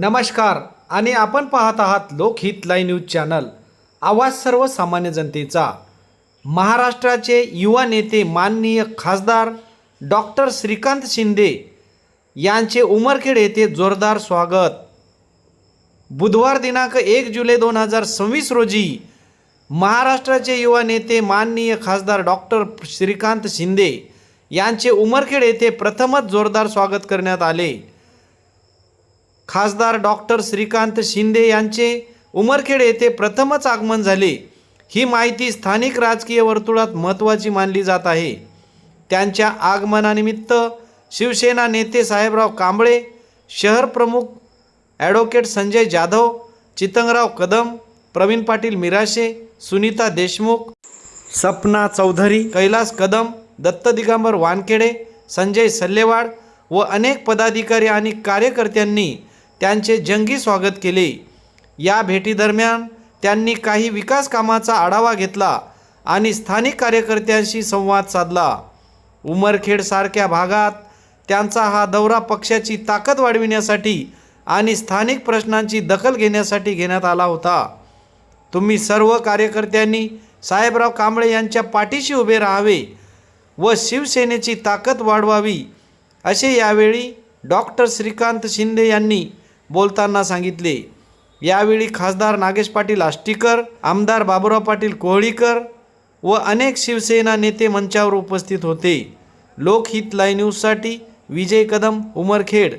नमस्कार आणि आपण पाहत आहात लोकहित लाईव्ह न्यूज चॅनल, आवाज सर्वसामान्य जनतेचा। महाराष्ट्राचे युवा नेते माननीय खासदार डॉक्टर श्रीकांत शिंदे यांचे उमरखेड येथे जोरदार स्वागत। बुधवार दिनांक 1 जुलै 2026 रोजी महाराष्ट्राचे युवा नेते माननीय खासदार डॉक्टर श्रीकांत शिंदे यांचे उमरखेड येथे प्रथमच जोरदार स्वागत करण्यात आले। खासदार डॉक्टर श्रीकांत शिंदे यांचे उमरखेड येथे प्रथमच आगमन झाले, ही माहिती स्थानिक राजकीय वर्तुळात महत्त्वाची मानली जात आहे। त्यांच्या आगमनानिमित्त शिवसेना नेते साहेबराव कांबळे, शहर प्रमुख ॲडव्होकेट संजय जाधव, चितंगराव कदम, प्रवीण पाटील मिराशे, सुनीता देशमुख, सपना चौधरी, कैलास कदम, दत्त दिगंबर वानखेडे, संजय सल्लेवाड व अनेक पदाधिकारी आणि कार्यकर्त्यांनी त्यांचे जंगी स्वागत केले। या भेटीदरम्यान त्यांनी काही विकास कामाचा आढावा घेतला आणि स्थानिक कार्यकर्त्यांशी संवाद साधला। उमरखेड सारख्या भागात त्यांचा हा दौरा पक्षाची ताकद वाढविण्यासाठी आणि स्थानिक प्रश्नांची दखल घेण्यासाठी घेण्यात आला होता। तुम्ही सर्व कार्यकर्त्यांनी साहेबराव कांबळे यांच्या पाठीशी उभे राहावे व शिवसेनेची ताकद वाढवावी, असे यावेळी डॉक्टर श्रीकांत शिंदे यांनी बोलताना सांगितले। यावेळी खासदार नागेश पाटील आष्टीकर, आमदार बाबुराव पाटील कोहळीकर व अनेक शिवसेना नेते मंचावर उपस्थित होते। लोकहित लाईव्ह न्यूजसाठी विजय कदम, उमरखेड।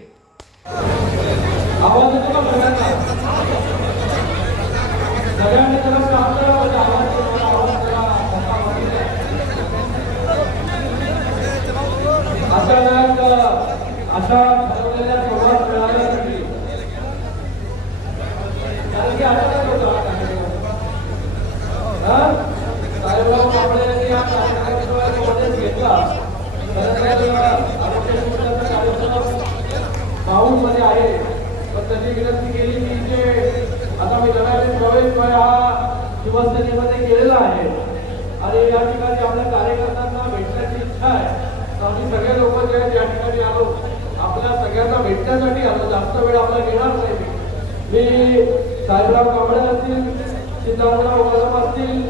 मध्ये आहे पण त्यांनी विनंती केली की जे आता मी नव्याने प्रवेश हा शिवसेनेमध्ये केलेला आहे आणि या ठिकाणी आपल्या कार्यकर्त्यांना भेटण्याची इच्छा आहे, तर आम्ही सगळे लोक जे या ठिकाणी आलो आपल्या सगळ्यांना भेटण्यासाठी आलो। जास्त वेळ आपला घेणार नाही। मी साहेबराव कांबळे असतील, चिंतामणराव कदम असतील,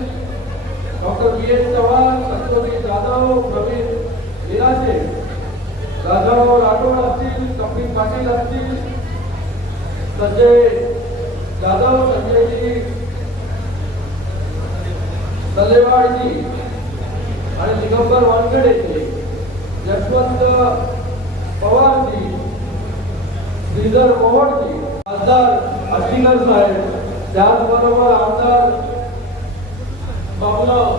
डॉक्टर B.S. चव्हाण, संतोषी जाधव, प्रवीण मिराशे, राजाराव राठोड असतील, कपिल पाटील असतील, संजय जाधव, संजयजी सल्लेवाडजी आणि दिगंबर वानखेडे, यशवंत पवारजी, श्रीधर मोहोळजी, खासदार आष्टीकर साहेब, त्याचबरोबर आमदार बाबुराव,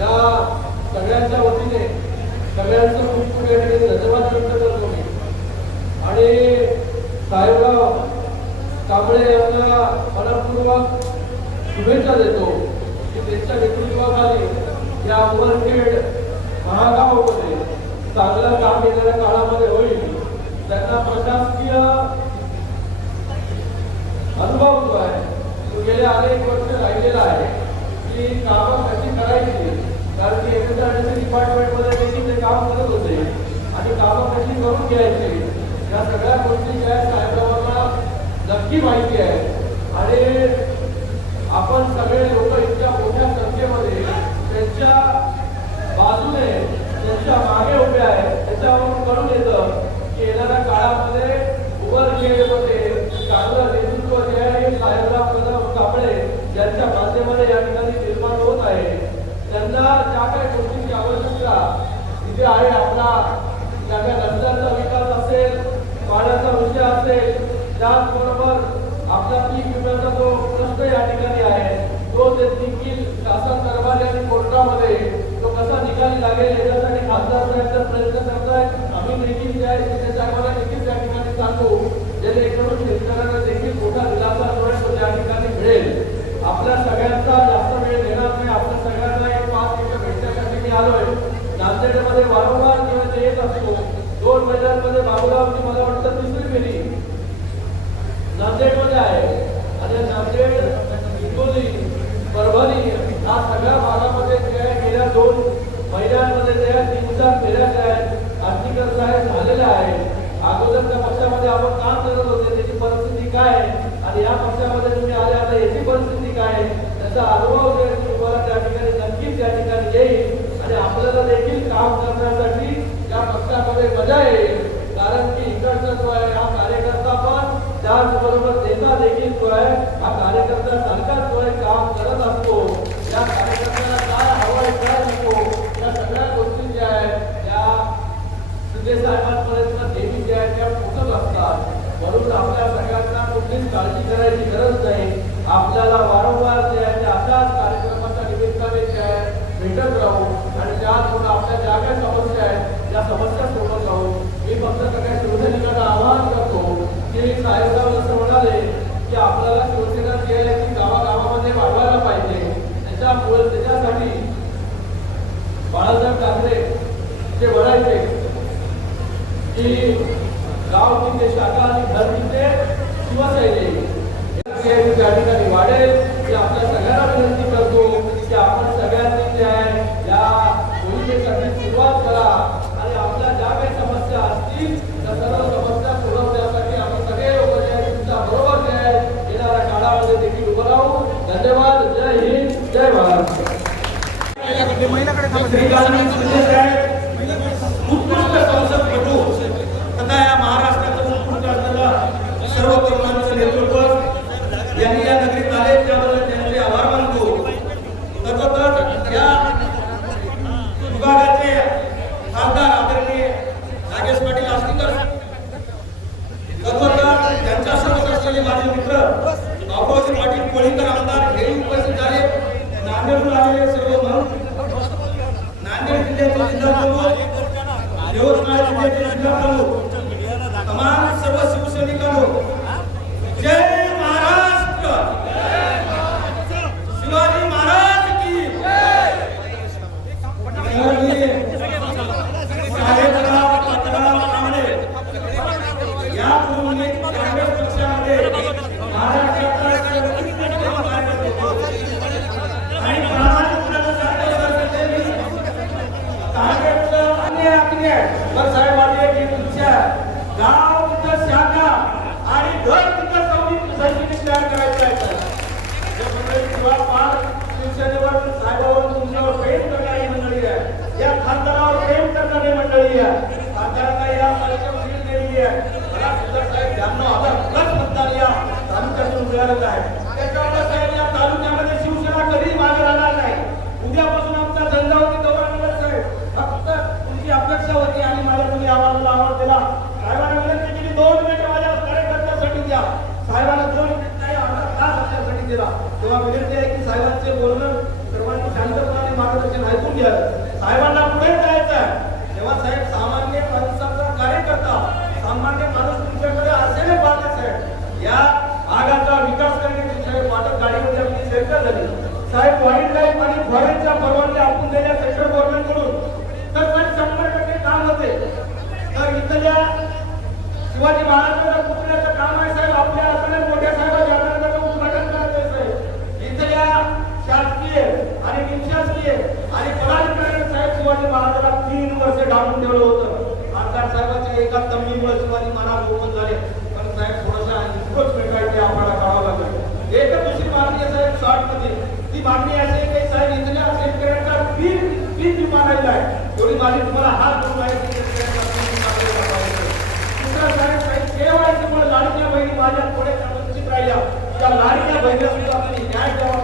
या सगळ्यांच्या वतीने सगळ्यांचं खूप धन्यवाद व्यक्त करतो मी। आणि साहेबराव कांबळे यांना मनपूर्वक शुभेच्छा देतो की त्यांच्या नेतृत्वाखाली या उमरखेड महागावामध्ये चांगलं काम येणाऱ्या काळामध्ये होईल। त्यांना प्रशासकीय अनुभव जो आहे तो गेल्या अनेक वर्ष राहिलेला आहे की कामं कशी करायची, कारण की एमएसआरडीसी डिपार्टमेंटमध्ये देखील ते काम करत होते आणि कामं कशी करून घ्यायची, या सगळ्या गोष्टी ज्या साहेबांना नक्की माहिती आहे। आणि आपण सगळे लोक इतक्या मोठ्या संख्येमध्ये त्यांच्या बाजूने त्यांच्या मागे उभे आहेत, त्याच्यावरून कळून येतं की येणाऱ्या काळामध्ये उमरखेडमध्ये चांगलं नेतृत्व जे आहे साहेबराव कदम कांबळे यांच्या माध्यमाने या ठिकाणी निर्माण होत आहे। त्यांना ज्या काही गोष्टींची आवश्यकता तिथे आहे, आपला ज्या काही रस्त्यांचा विकास असेल, पाण्याचा विषय असेल, त्याचबरोबर आपला पीक विम्याचा जो प्रश्न या ठिकाणी आहे तो देखील शासन दरबारी आणि कोर्टामध्ये तो कसा निकाली लागेल याच्यासाठी खासदार साहेब प्रयत्न करत आहेत। आम्ही देखील जे आहे ते साहेबांना देखील त्या ठिकाणी सांगू, जेणेकरून शेतकऱ्यांना देखील मोठा दिलासा जो आहे तो त्या ठिकाणी मिळेल। आपल्या सगळ्यांचा जास्त वेळ घेणार नाही, आपल्या सगळ्यांना एक 5 मिनिटं भेटण्यासाठी मी आलोय। नांदेडमध्ये वारंवार जेव्हा येत असतो, 2 महिन्यांमध्ये बाबुरावची मला वाटतं 3री फेरी नांदेडमध्ये आहे आणि नांदेड, हिंगोली, परभणी या सगळ्या भागामध्ये जे आहे गेल्या 2 महिन्यांमध्ये जे आहे 3-4 फेऱ्या जे आहेत आष्टीकर साहेब झालेल्या आहेत। अगोदरच्या पक्षामध्ये आपण काम करत होते त्याची परिस्थिती काय आहे आणि या पक्षामध्ये तुम्ही आले आता याची परिस्थिती काय आहे, त्याचा अनुभव जे तुम्हाला त्या ठिकाणी नक्कीच त्या ठिकाणी येईल आणि आपल्याला देखील काम करण्यासाठी या पक्षामध्ये मजा येईल. कारण की इकडचा जो आहे हा कार्यकर्ता पण त्याचबरोबर नेता देखील जो आहे हा कार्यकर्ता सारखाच जो आहे काम करत असतो. या कार्यकर्त्याला काय हवंय काय नको या सगळ्या गोष्टी ज्या आहेत त्या शिंदे साहेबांपर्यंत नेहमी ज्या आहेत त्या पोहोचत असतात. म्हणून आपल्या सगळ्यांना कुठलीच काळजी करायची गरज नाही. आपल्याला वारंवार जे आहे ते अशाच कार्यक्रमाच्या निमित्ताने जे आहे भेटत राहू आणि त्यातून आपल्या ज्या काही समस्या आहेत त्या समस्या सोडत राहू. मी फक्त सगळ्या शिवसैनिकांना आवाहन करतो की साहेबराव जसं म्हणाले की आपल्याला शिवसेना जी आहे ती गावागावामध्ये वाढवायला पाहिजे. त्याच्यासाठी बाळासाहेब ठाकरे जे म्हणायचे की गाव तिथे शाखा आणि घर तिथे शिवसैनिक त्या ठिकाणी वाढेल. की आपल्या सगळ्यांना विनंती करतो की आपण सगळ्यांनी जे आहे या मोहिमेसाठी सुरुवात करा आणि आपल्या ज्या काही समस्या असतील त्या सर्व समस्या सोडवण्यासाठी आपण सगळे लोक जे आहे तुमच्या बरोबर जे आहे येणाऱ्या काळामध्ये देखील उभं राहू. धन्यवाद. जय हिंद जय भारत. उत्कृष्ट संसदपटू तथा या महाराष्ट्राचं उत्कृष्ट असलेला सर्व तरुणांचं नेतृत्व यांनी या नगरीत आले त्याबद्दल त्यांचे आभार मानतो. तसंच या विभागाचे खासदार आदरणीय नागेश पाटील आष्टीकर तत्वता त्यांच्यासोबत असलेले माझे मित्र बापूजी पाटील कोळीकर आमदार हे उपस्थित झाले. नांदेडहून आलेले सर्व नांदेड जिल्ह्याचे जिल्हाप्रमुख, यवतमाळ जिल्ह्याचे जिल्हाप्रमुख, तमाम सर्व शिवसैनिकांनो, जय महाराष्ट्र, शिवाजी महाराज की साहेबराव पत्रराव कांबळे यापूर्वी काँग्रेस पक्षामध्ये महाराष्ट्रातला सर्वोत्कृष्ट कार्यकर्ता होतो आणि प्रामाणिकपणानं सांगतो काँग्रेसचं अन्याय तर साहेब आले की तुमच्या गाव तिथं शाखा आणि घर तिथं सैनिक तयार करायचं आहे. शिवसेनेवर साहेबांवर तुमच्यावर प्रेम करणारी मंडळी आहे, या खासदारावर प्रेम करणारी मंडळी आहे. खासदारांना या तालुक्यात सीट दिलेली आहे. मला सुद्धा साहेब 92,000 मतदान या तालुक्यातून मिळालेलं आहे. त्याच्यामुळे साहेब या तालुक्यामध्ये शिवसेना कधीही मागे राहणार नाही. उद्यापासून आमचा धंदा होती गव्हर्नमेंट साहेब फक्त तुमची अपेक्षा होती आणि मला तुम्ही आम्हाला आवाज दिला. साहेबांना विनंती केली 2 मिनिटं माझ्या कार्यकर्त्यासाठी द्या. साहेबांना 2 मिनिट नाही अर्धा तास आपल्यासाठी दिला. तेव्हा विनंती आहे की साहेबांचे बोलणं सर्वांनी शांतपणाने मार्गदर्शन ऐकून घ्यावं. साहेबांना पुढे जायचं आहे तेव्हा साहेब सामान्य माणसाचा कार्यकर्ता सामान्य माणूस तुमच्याकडे असेल पाहते साहेब. या भागाचा विकास करण्याची साहेब वाटप गाडीमध्ये आपली चर्चा झाली. साहेब वाईल्ड लाईफ आणि फॉरेनच्या परवानगी आपण देण्या सेंट्रल गव्हर्नमेंट कडून तर साहेब 100% काम होते. तर इथल्या शिवाजी महाराजांच्या पुतळ्याचं काम आहे साहेब आपल्या असणाऱ्या मोठ्या साहेबांच्या आनंदाचं उद्घाटन करायचं साहेब. इथल्या शासकीय आणि निमशासकीय आणि पदाधिकाऱ्यांनी साहेब शिवाजी महाराजांना 3 वर्ष डांबून ठेवलं होतं. आमदार साहेबांच्या एका तंबीमुळे शिवाजी महाराज ओपन झाले. पण साहेब थोडासा एन्फोर्समेंट आम्हाला काढावं लागलं. एक दुसरी मागणी साहेब शॉर्टमध्ये ती मागणी अशी आहे की साहेब इथल्या शेतकऱ्यांचा पीक विमा राहिला आहे. एवढी माझी तुम्हाला हात धरून आहे की दुसरा साहेब केवायसी मुळे लाडक्या बहिणी माझ्या थोड्या वंचित राहिल्या. त्या लाडक्या बहिणीला सुद्धा आपण न्याय द्यावा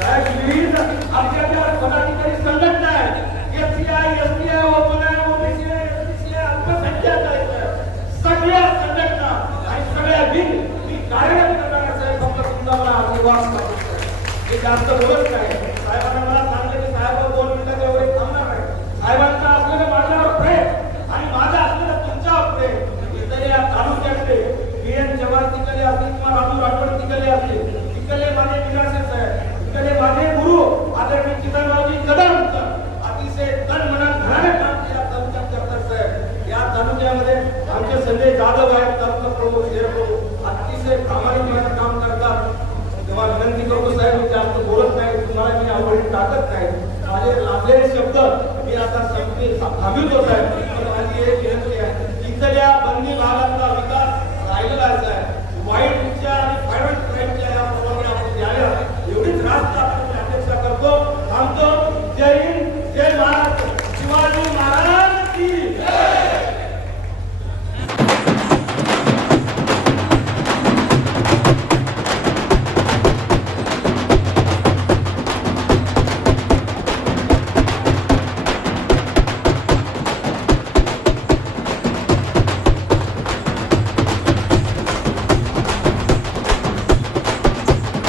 साहेब. विविध आपल्या ज्या पदाधिकारी संघटना आहेत एससीआय एसटीआय ओबीसी एससीसी अल्पसंख्याक आहेत सगळ्या संघटना आणि सगळ्या बिल मी कार्यरत करणाऱ्या साहेब फक्त तुमचा मला आशीर्वाद करतो. हे जास्त बोलत नाही. साहेबांना मला सांगितलं की साहेब 2 मिनिटात एवढे थांबणार नाही. साहेबांचं असलेलं माझ्यावर प्रेम आणि माझं असलेलं तुमच्यावर प्रेम इथले या तालुक्यातले बीएन जवाहर तिकडे असतील किंवा राजू राठोड तिकडे असतील तिकडले माझे विलासे साहेब तिकडले माझे गुरु आदरणीय किसनरावजी कदम अतिशय तन मनात घराने काम केलं तालुक्यात करतात साहेब. या तालुक्यामध्ये आमचे संजय जाधव आहेत तालुका प्रमुख प्रमुख अतिशय प्रामाणिकपणे काम करतात. तेव्हा विनंती करतो साहेब मी जास्त बोलत नाही तुम्हाला मी आवडीने टाकत नाही. माझे लाभलेले शब्द मी आता थांबवतो साहेब.